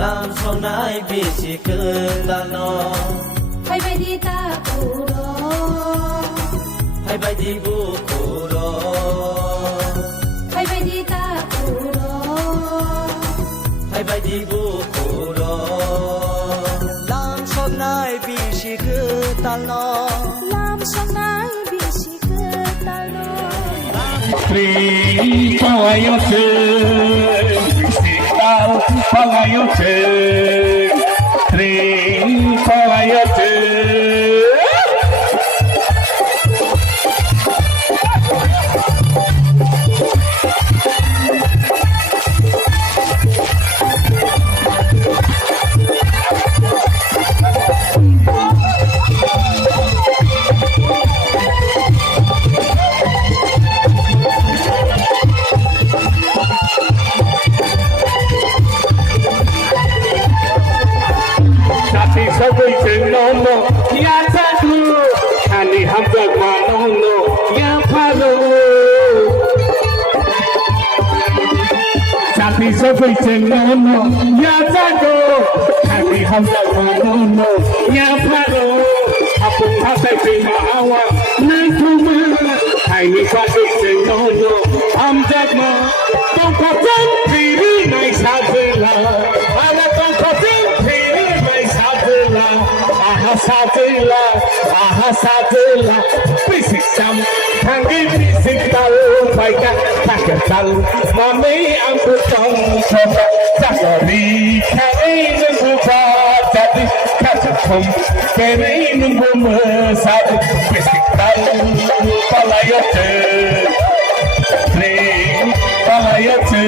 làm sau này bị chỉ cơn là nó hay bay đi ta cụ đó hay bay đi bu cụ đó hay bay đi ta cụ đó hay bay đi bu cụ đó làm sau này bị chỉ cơn ta nó làm sau này bị chỉ cơn ta nó Three palayotay, sitao palayotay, three palayotay. Sabay no ya tadu kani hamza no ya palo Sabi sabay no ya tadu kani hamza no ya palo apung hasay pimawa nagtuma ay ni sabay no hamza mo tong kapten pili nai sabela ala tong kapten Ahasatela, pisisam, tangi pisitau, baika, taketal, mami angkutong soba, takari, kari nunggupa, jadi kacakom, kari nunggu mesadi, pisitau, palayote, ring, palayote,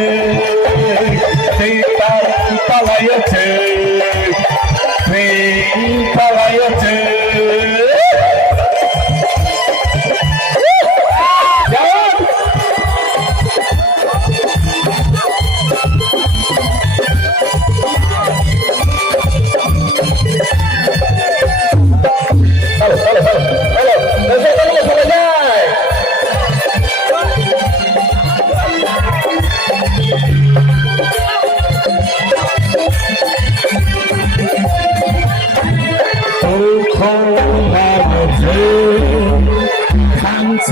titau, palayote. Palayote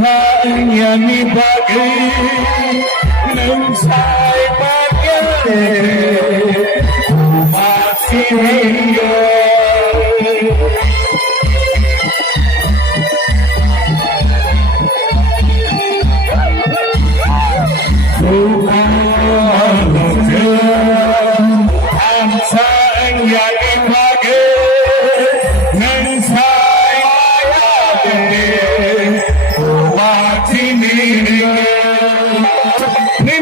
Tanya bagi nusai bagi mati hingga Ni